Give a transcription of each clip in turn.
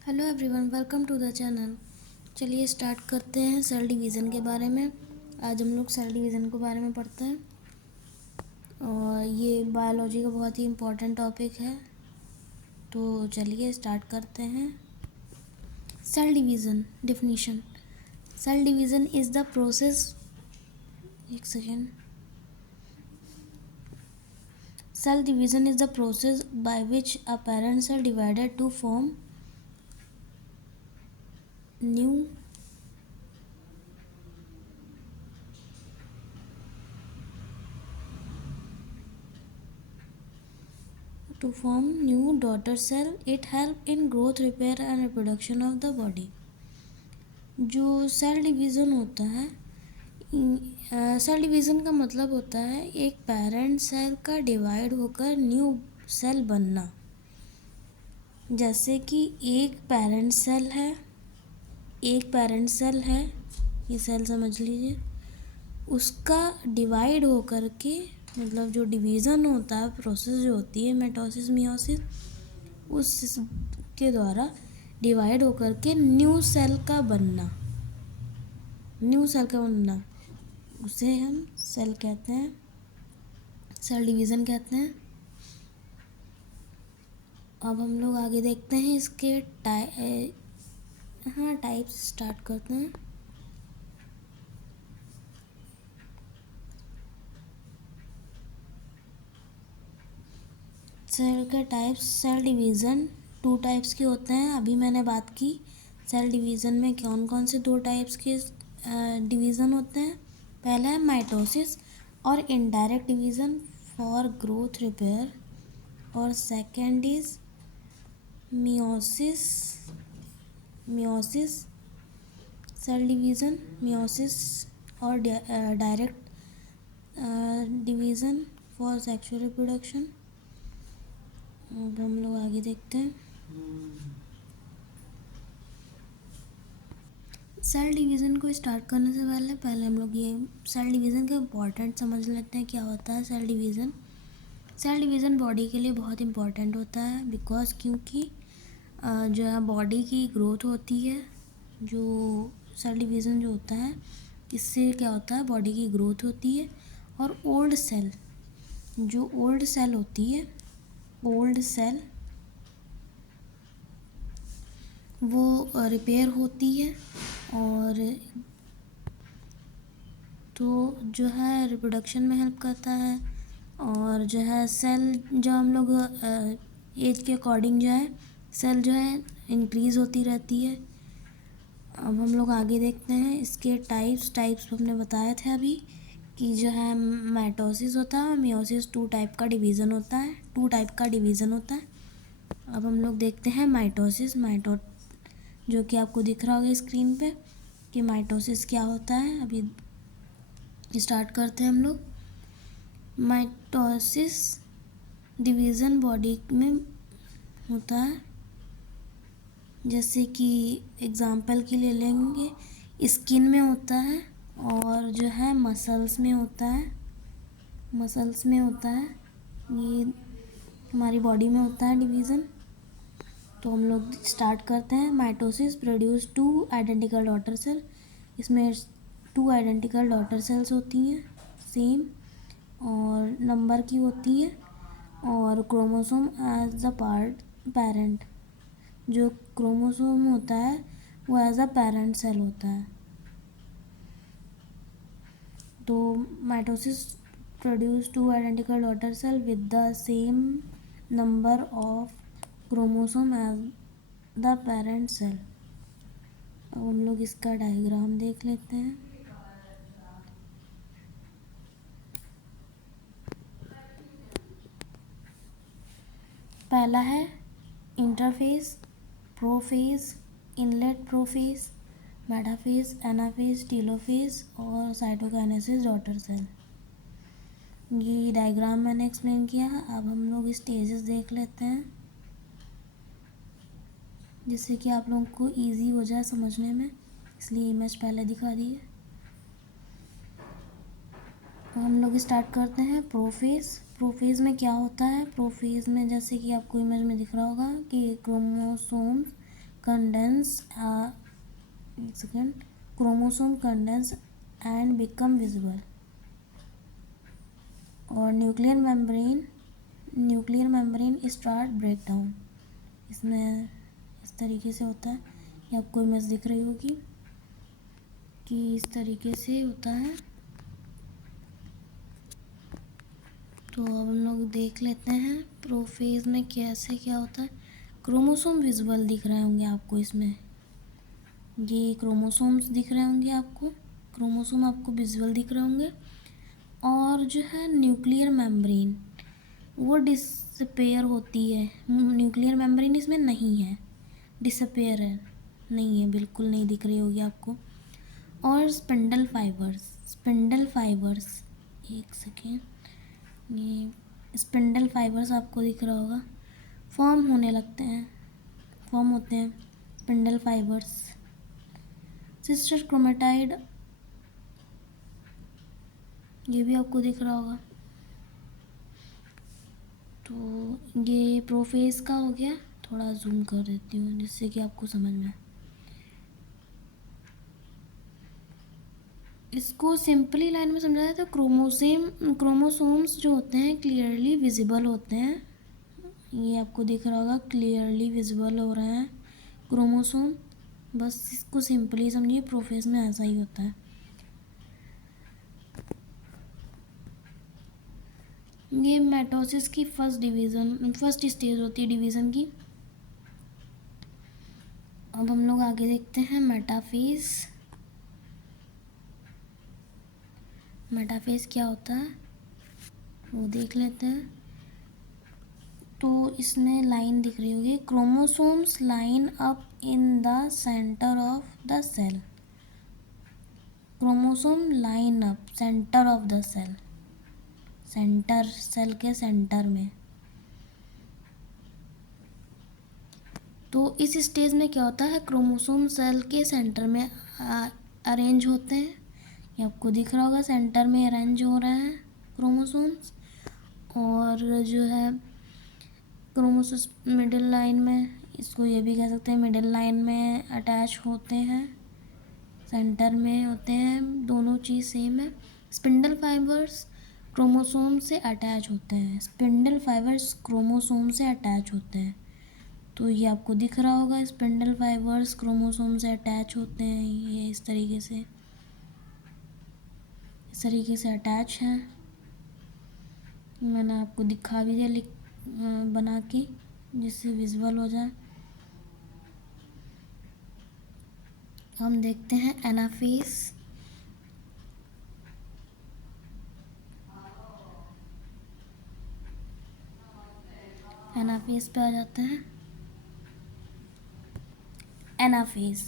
Hello everyone, welcome to the channel. चलिए start करते हैं सेल डिवीज़न के बारे में। आज हम लोग सेल डिवीज़न के बारे में पढ़ते हैं और ये बायोलॉजी का बहुत ही इम्पोर्टेंट टॉपिक है। तो चलिए स्टार्ट करते हैं। Cell division definition. Cell division is the process एक second cell division is the process by which a parent cell divided to form new daughter cell. It help in growth, repair and reproduction of the body. जो cell division होता है, cell division का मतलब होता है एक parent cell का divide होकर न्यू सेल बनना। जैसे कि एक पेरेंट सेल है, ये सेल समझ लीजिए, उसका डिवाइड होकर के मतलब जो डिवीज़न होता है, प्रोसेस जो होती है मिटोसिस मियोसिस, उस के द्वारा डिवाइड होकर के न्यू सेल का बनना, उसे हम सेल कहते हैं, सेल डिवीज़न कहते हैं। अब हम लोग आगे देखते हैं इसके टाइप्स स्टार्ट करते हैं। सेल के टाइप्स। सेल डिवीज़न 2 टाइप्स के होते हैं। अभी मैंने बात की सेल डिवीज़न में कौन कौन से 2 टाइप्स के डिवीज़न होते हैं। पहला है माइटोसिस और indirect division for growth repair, और second is meiosis cell division, meiosis और direct division for sexual reproduction. अब हम लोग आगे देखते हैं। सेल डिवीज़न को स्टार्ट करने से पहले हम लोग ये सेल डिवीज़न का इम्पोर्टेंट समझ लेते हैं। क्या होता है सेल डिवीज़न बॉडी के लिए बहुत इम्पोर्टेंट होता है, बिकॉज क्योंकि जो है बॉडी की ग्रोथ होती है, जो सेल डिवीज़न जो होता है इससे क्या होता है बॉडी की ग्रोथ होती है। और ओल्ड सेल होती है, ओल्ड सेल वो रिपेयर होती है, और तो जो है रिप्रोडक्शन में हेल्प करता है। और जो है सेल जो हम लोग एज के अकॉर्डिंग जो है सेल जो है इंक्रीज़ होती रहती है। अब हम लोग आगे देखते हैं इसके टाइप्स हमने बताए थे अभी कि जो है माइटोसिस होता है और मियोसिस 2 टाइप का डिवीज़न होता है। अब हम लोग देखते हैं माइटोसिस, जो कि आपको दिख रहा होगा स्क्रीन पे कि माइटोसिस क्या होता है। अभी स्टार्ट करते हैं हम लोग। माइटोसिस डिवीज़न बॉडी में होता है, जैसे कि एग्जांपल के लिए लेंगे, स्किन में होता है और जो है मसल्स में होता है, ये हमारी बॉडी में होता है डिवीज़न। तो हम लोग स्टार्ट करते हैं। Mitosis produce 2 identical daughter cell. इसमें 2 आइडेंटिकल डॉटर सेल्स होती हैं सेम और नंबर की होती है, और क्रोमोसोम एज द पेरेंट, जो क्रोमोसोम होता है वो एज अ पेरेंट सेल होता है। तो mitosis produce 2 identical daughter cell with the same number of chromosome as the parent cell. अब हम लोग इसका डायग्राम देख लेते हैं। पहला है interface, prophase, inlet prophase, metaphase, anaphase, telophase और साइटोकाइनेसिस डॉटर सेल। ये डायग्राम मैंने एक्सप्लेन किया। अब हम लोग स्टेजेस देख लेते हैं, जिससे कि आप लोगों को इजी हो जाए समझने में, इसलिए इमेज पहले दिखा दी है। तो हम लोग स्टार्ट करते हैं। प्रोफेज में क्या होता है? प्रोफेज में जैसे कि आपको इमेज में दिख रहा होगा कि क्रोमोसोम्स कंडेंस एक second, chromosome condense and become visible. और nuclear membrane start break down. इसमें इस तरीके से होता है, ये आपको इमेज दिख रही होगी कि इस तरीके से होता है। तो अब हम लोग देख लेते हैं प्रोफेज में कैसे क्या होता है। क्रोमोसोम विजुअल दिख रहे होंगे आपको, इसमें ये क्रोमोसोम्स दिख रहे होंगे आपको, क्रोमोसोम आपको विजुअल दिख रहे होंगे। और जो है न्यूक्लियर मेम्ब्रेन वो डिसअपेयर होती है, न्यूक्लियर मेम्ब्रेन इसमें नहीं है, डिसअपेयर है, नहीं है, बिल्कुल नहीं दिख रही होगी आपको। और स्पिंडल फाइबर्स एक सेकेंड, ये स्पिंडल फाइबर्स आपको दिख रहा होगा, फॉर्म होते हैं स्पिंडल फाइबर्स। सिस्टर क्रोमेटाइड ये भी आपको दिख रहा होगा। तो ये प्रोफेज का हो गया, थोड़ा जूम कर देती हूँ जिससे कि आपको समझ में आए। इसको सिंपली लाइन में समझा जाए तो क्रोमोसोम्स जो होते हैं क्लियरली विजिबल होते हैं, ये आपको दिख रहा होगा, क्लियरली विजिबल हो रहे हैं क्रोमोसोम। बस इसको सिंपली समझिए, प्रोफेज में ऐसा ही होता है। ये माइटोसिस की फर्स्ट स्टेज होती है डिवीज़न की। अब हम लोग आगे देखते हैं मेटाफेज क्या होता है वो देख लेते हैं। तो इसमें लाइन दिख रही होगी, chromosomes line up in the centre of the cell. Chromosome line up centre of the cell, cell के सेंटर में। तो इस स्टेज में क्या होता है, क्रोमोसोम सेल के सेंटर में अरेंज होते हैं, ये आपको दिख रहा होगा, सेंटर में अरेंज हो रहे हैं क्रोमोसोम्स। और जो है क्रोमोसोम्स मिडिल लाइन में, इसको ये भी कह सकते हैं मिडिल लाइन में अटैच होते हैं, सेंटर में होते हैं, दोनों चीज़ सेम है। स्पिंडल फाइबर्स क्रोमोसोम से अटैच होते हैं, स्पिंडल फाइबर्स क्रोमोसोम से अटैच होते हैं। तो ये आपको दिख रहा होगा, स्पिंडल फाइबर्स क्रोमोसोम से अटैच होते हैं, ये इस तरीके से अटैच हैं। मैंने आपको दिखा भी दिया बना के, जिससे विजुअल हो जाए। हम देखते हैं एनाफेज। एनाफेज पे आ जाते हैं। Anaphase,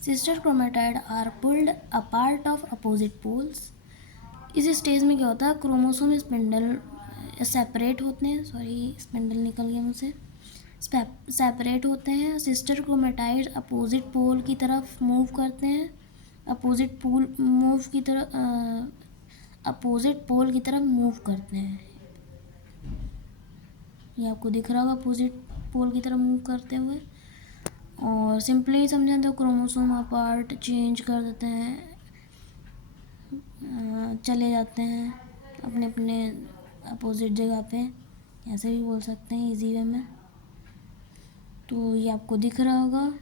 sister chromatid are pulled apart of opposite poles. इस स्टेज में क्या होता है, क्रोमोसोम स्पिंडल सेपरेट होते हैं, स्पिंडल निकल गया मुझसे, सेपरेट होते हैं। सिस्टर क्रोमेटाइड अपोजिट पोल की तरफ मूव करते हैं, अपोजिट पोल की तरफ मूव करते हैं, ये आपको दिख रहा होगा, अपोजिट पोल की तरफ मूव करते हुए। और सिंपली समझें तो क्रोमोसोम अपार्ट चेंज कर देते हैं, चले जाते हैं अपने अपने अपोजिट जगह पे, ऐसे भी बोल सकते हैं इजी वे में। तो ये आपको दिख रहा होगा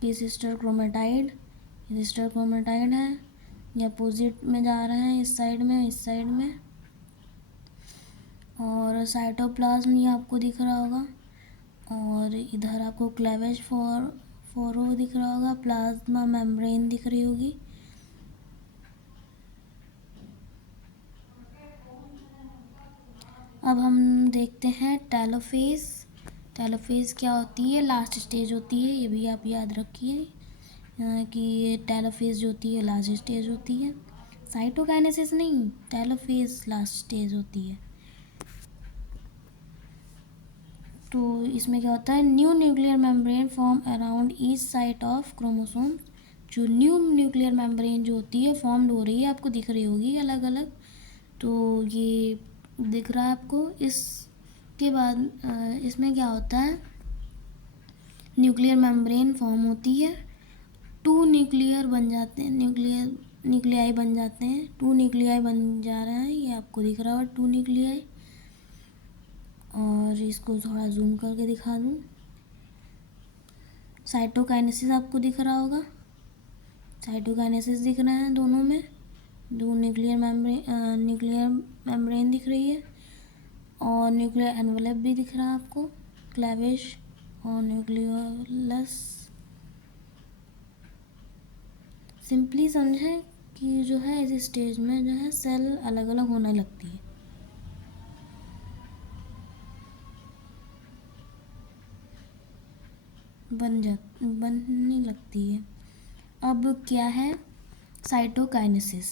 कि सिस्टर क्रोमेटाइड है, ये अपोजिट में जा रहे हैं, इस साइड में। और साइटोप्लाज्म ये आपको दिख रहा होगा, और इधर आपको क्लेवेज फोरो दिख रहा होगा, प्लाज्मा मेम्ब्रेन दिख रही होगी। अब हम देखते हैं टेलोफेज क्या होती है, लास्ट स्टेज होती है, ये भी आप याद रखिए कि ये टेलोफेज जो होती है लास्ट स्टेज होती है, साइटोकाइनेसिस नहीं, टेलोफेज लास्ट स्टेज होती है। तो इसमें क्या होता है, new nuclear membrane form around each site of chromosome. जो न्यू न्यूक्लियर मेम्ब्रेन जो होती है फॉर्म्ड हो रही है, आपको दिख रही होगी अलग अलग, तो ये दिख रहा है आपको। इसके बाद इसमें क्या होता है, न्यूक्लियर मेम्ब्रेन फॉर्म होती है, 2 न्यूक्लियर बन जाते हैं, न्यूक्लियाई बन जाते हैं, 2 न्यूक्लियाई बन जा रहा है, ये आपको दिख रहा होगा 2 न्यूक्लियाई। और इसको थोड़ा जूम करके दिखा दूँ, साइटोकाइनेसिस आपको दिख रहा होगा, साइटोकाइनेसिस दिख रहे हैं दोनों में, 2 न्यूक्लियर मेम्ब्रेन दिख रही है, और न्यूक्लियर एनवेलप भी दिख रहा है आपको, क्लेविश और न्यूक्लियोलस। सिंपली समझें कि जो है इस स्टेज में जो है सेल अलग अलग होने लगती है, बनने लगती है। अब क्या है cytokinesis?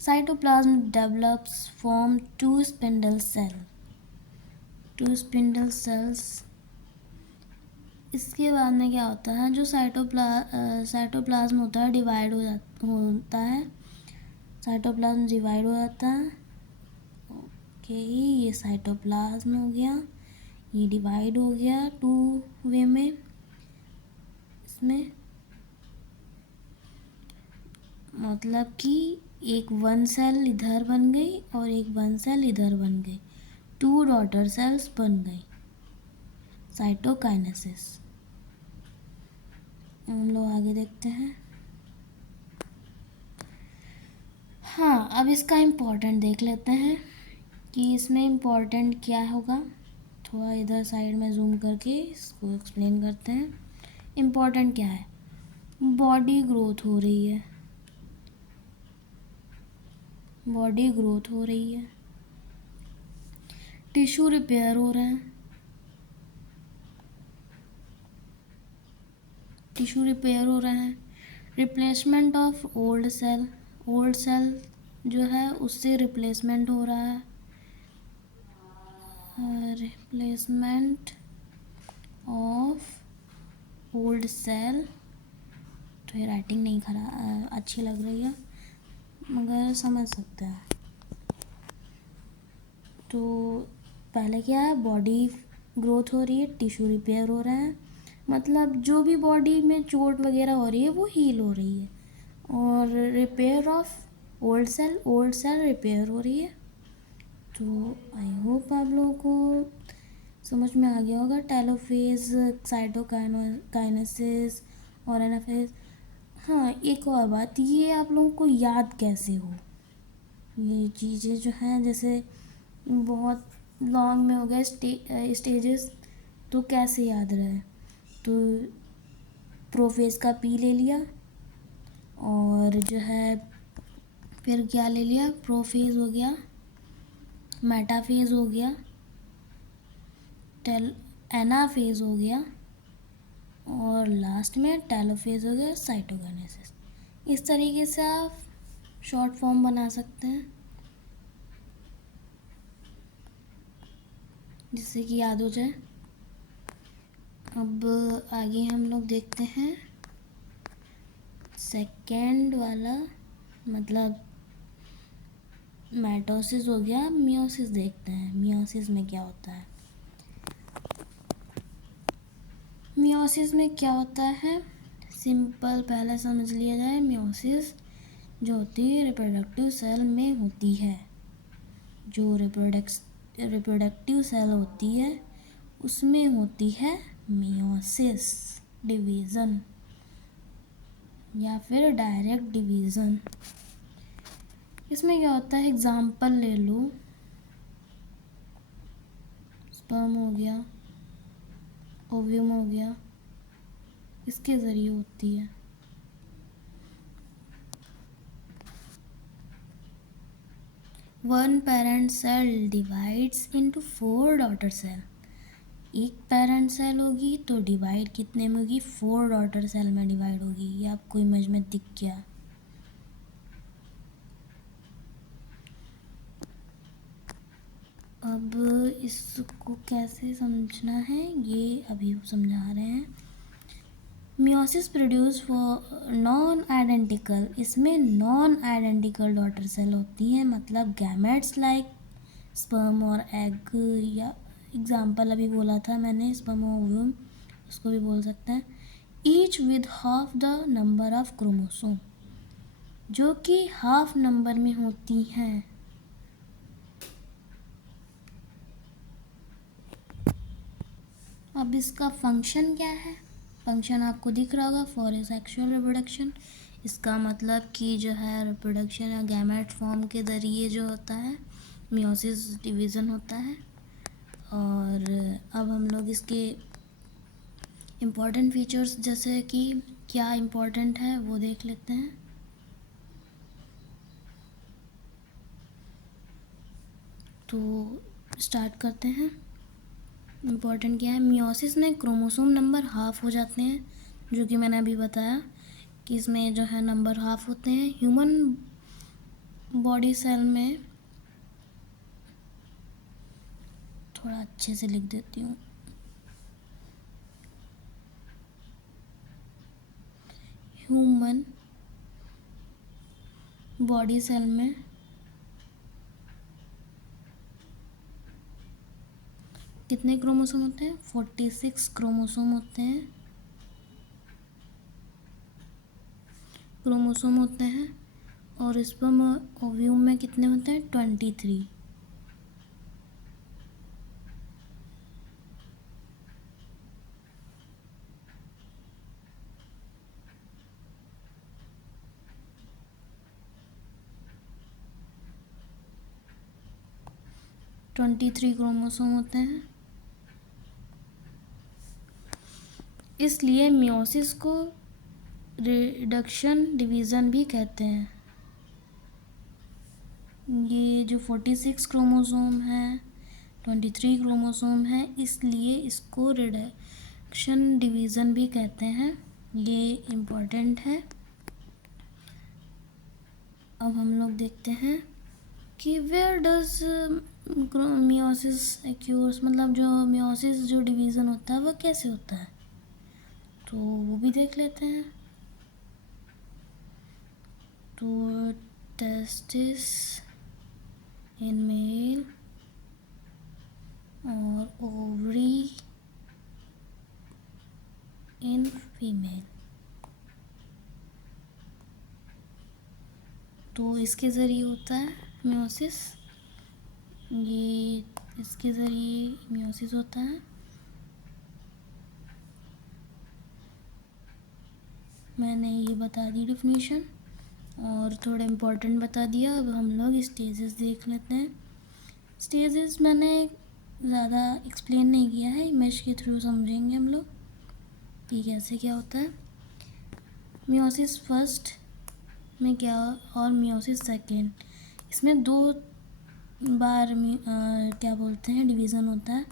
Cytoplasm develops form 2 spindle cells. इसके बाद में क्या होता है, जो साइटोप्लाज्म होता है डिवाइड होता है, साइटोप्लाज्म डिवाइड हो जाता है। ओके, ये साइटोप्लाज्म हो गया, ये डिवाइड हो गया 2 वे में। इसमें मतलब कि एक 1 सेल इधर बन गई और एक 1 सेल इधर बन गई, 2 डॉटर सेल्स बन गई, साइटोकाइनेसिस। हम लोग आगे देखते हैं। हाँ, अब इसका इम्पोर्टेंट देख लेते हैं कि इसमें इम्पोर्टेंट क्या होगा। थोड़ा इधर साइड में जूम करके इसको एक्सप्लेन करते हैं। इम्पोर्टेंट क्या है, बॉडी ग्रोथ हो रही है, टिश्यू रिपेयर हो रहे हैं, रिप्लेसमेंट ऑफ ओल्ड सेल जो है उससे रिप्लेसमेंट हो रहा है, रिप्लेसमेंट ऑफ ओल्ड सेल। तो ये राइटिंग नहीं अच्छी लग रही है मगर समझ सकते हैं। तो पहले क्या है, बॉडी ग्रोथ हो रही है, टिश्यू रिपेयर हो रहा है, मतलब जो भी बॉडी में चोट वगैरह हो रही है वो हील हो रही है। और repair of old cell repair हो रही है। तो आई होप आप लोगों को समझ में आ गया होगा टेलोफेज, साइटोकाइनेसिस और एनाफेज। हाँ, एक और बात, ये आप लोगों को याद कैसे हो ये चीज़ें जो हैं, जैसे बहुत लॉन्ग में हो गए स्टेजेस, तो कैसे याद रहे। तो प्रोफेज का पी ले लिया और जो है फिर क्या ले लिया, प्रोफेज हो गया, मेटाफेज हो गया, एनाफेज हो गया और लास्ट में टेलोफेज हो गया, साइटोकाइनेसिस। इस तरीके से आप शॉर्ट फॉर्म बना सकते हैं जिससे कि याद हो जाए। अब आगे हम लोग देखते हैं सेकेंड वाला, मतलब माइटोसिस हो गया, मियोसिस देखते हैं। मियोसिस में क्या होता है, मियोसिस में क्या होता है, सिंपल पहले समझ लिया जाए। मियोसिस जो होती है रिप्रोडक्टिव सेल में होती है, जो रिप्रोडक्टिव सेल होती है उसमें होती है मियोसिस डिवीज़न या फिर डायरेक्ट डिवीज़न। इसमें क्या होता है, एग्जाम्पल ले लो, स्पर्म हो गया, ओव्यूम हो गया, इसके ज़रिए होती है। One parent cell divides into 4 daughter cell. एक पेरेंट सेल होगी तो डिवाइड कितने में होगी, 4 डॉटर सेल में डिवाइड होगी। ये आपको इमेज में दिख गया। अब इसको कैसे समझना है ये अभी समझा रहे हैं। Meiosis produce for non identical, इसमें नॉन आइडेंटिकल डॉटर सेल होती हैं, मतलब गैमेट्स लाइक स्पर्म और एग एग्जाम्पल अभी बोला था मैंने स्पर्म ओव्यूम, उसको भी बोल सकते हैं। Each with half the number of chromosome, जो कि हाफ नंबर में होती हैं। अब इसका फंक्शन क्या है? फंक्शन आपको दिख रहा होगा, फॉर ए सेक्सुअल रिप्रोडक्शन। इसका मतलब कि जो है रिप्रोडक्शन या गैमेट फॉर्म के ज़रिए जो होता है मियोसिस डिवीज़न होता है। और अब हम लोग इसके इम्पॉर्टेंट फीचर्स जैसे कि क्या इम्पॉर्टेंट है वो देख लेते हैं। तो स्टार्ट करते हैं। इम्पॉर्टेंट क्या है? मियोसिस में क्रोमोसोम नंबर हाफ हो जाते हैं, जो कि मैंने अभी बताया कि इसमें जो है नंबर हाफ होते हैं। ह्यूमन बॉडी सेल में, थोड़ा अच्छे से लिख देती हूँ, ह्यूमन बॉडी सेल में कितने क्रोमोसोम होते हैं? 46 क्रोमोसोम होते हैं। और स्पर्म ओव्यूम में कितने होते हैं? 23। क्रोमोसोम होते हैं। इसलिए मियोसिस को रिडक्शन डिवीज़न भी कहते हैं। ये जो 46 क्रोमोसोम है, 23 क्रोमोसोम है, इसलिए इसको रिडक्शन डिवीज़न भी कहते हैं। ये इम्पोर्टेंट है। अब हम लोग देखते हैं कि वेयर डज मियोसिस एक्यूर्स, मतलब जो मियोसिस जो डिवीज़न होता है वो कैसे होता है, तो वो भी देख लेते हैं। तो टेस्टिस इन मेल और ओवरी इन फीमेल, तो इसके ज़रिए होता है मियोसिस। ये इसके ज़रिए मियोसिस होता है। मैंने ये बता दी डेफिनेशन और थोड़ा इम्पोर्टेंट बता दिया। अब हम लोग स्टेजेस देख लेते हैं। स्टेजेस मैंने ज़्यादा एक्सप्लेन नहीं किया है, इमेज के थ्रू समझेंगे हम लोग कि कैसे क्या होता है। मियोसिस फर्स्ट में क्या और मियोसिस सेकेंड, इसमें 2 बार क्या बोलते हैं डिवीज़न होता है,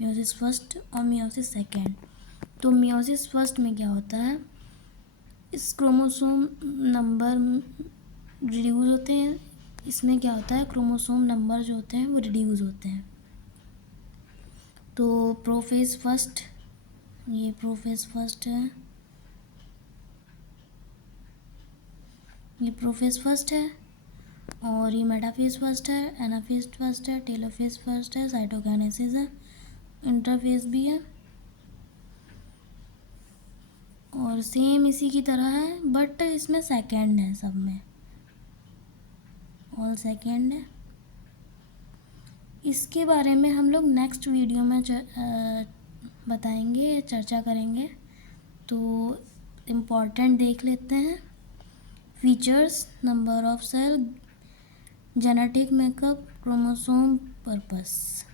मियोसिस फर्स्ट और मियोसिस सेकेंड। तो मियोसिस फर्स्ट में क्या होता है, इस क्रोमोसोम नंबर रिड्यूस होते हैं। इसमें क्या होता है, क्रोमोसोम नंबर जो होते हैं वो रिड्यूस होते हैं। तो प्रोफेज फर्स्ट, ये प्रोफेज फर्स्ट है, ये प्रोफेज फर्स्ट है। और ये मेटाफेज फर्स्ट है, एनाफेज फर्स्ट है, टेलोफेज फर्स्ट है, साइटोकाइनेसिस है, इंटरफेज भी है। और सेम इसी की तरह है, बट इसमें सेकेंड है, सब में ऑल सेकेंड है। इसके बारे में हम लोग नेक्स्ट वीडियो में बताएंगे, चर्चा करेंगे। तो इम्पॉर्टेंट देख लेते हैं। Features, number of cell, genetic makeup, chromosome purpose.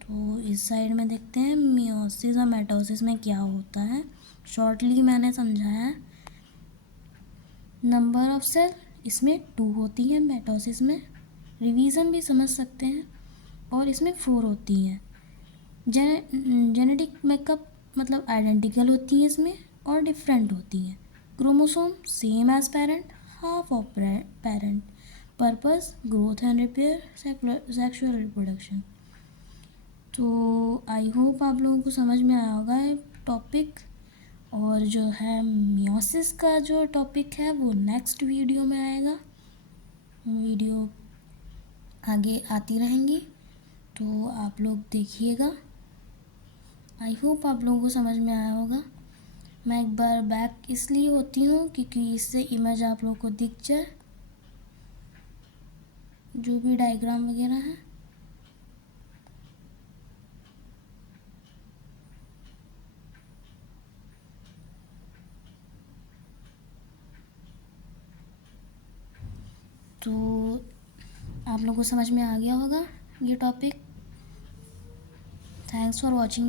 तो इस साइड में देखते हैं मियोसिस और माइटोसिस में क्या होता है। शॉर्टली मैंने समझाया है। नंबर ऑफ सेल इसमें 2 होती है, माइटोसिस में रिवीजन भी समझ सकते हैं, और इसमें 4 होती हैं। जेनेटिक मेकअप मतलब आइडेंटिकल होती हैं इसमें और डिफरेंट होती हैं। Chromosome same as parent, half of parent. Purpose growth and repair, sexual reproduction. तो आई होप आप लोगों को समझ में आया होगा ये टॉपिक। और जो है मियोसिस का जो टॉपिक है वो नेक्स्ट वीडियो में आएगा। वीडियो आगे आती रहेंगी। तो तो आप लोग देखिएगा। आई होप आप लोगों को समझ में आया होगा। मैं एक बार बैक इसलिए होती हूँ क्योंकि इससे इमेज आप लोगों को दिख जाए, जो भी डायग्राम वगैरह है। तो आप लोगों को समझ में आ गया होगा ये टॉपिक। Thanks for watching.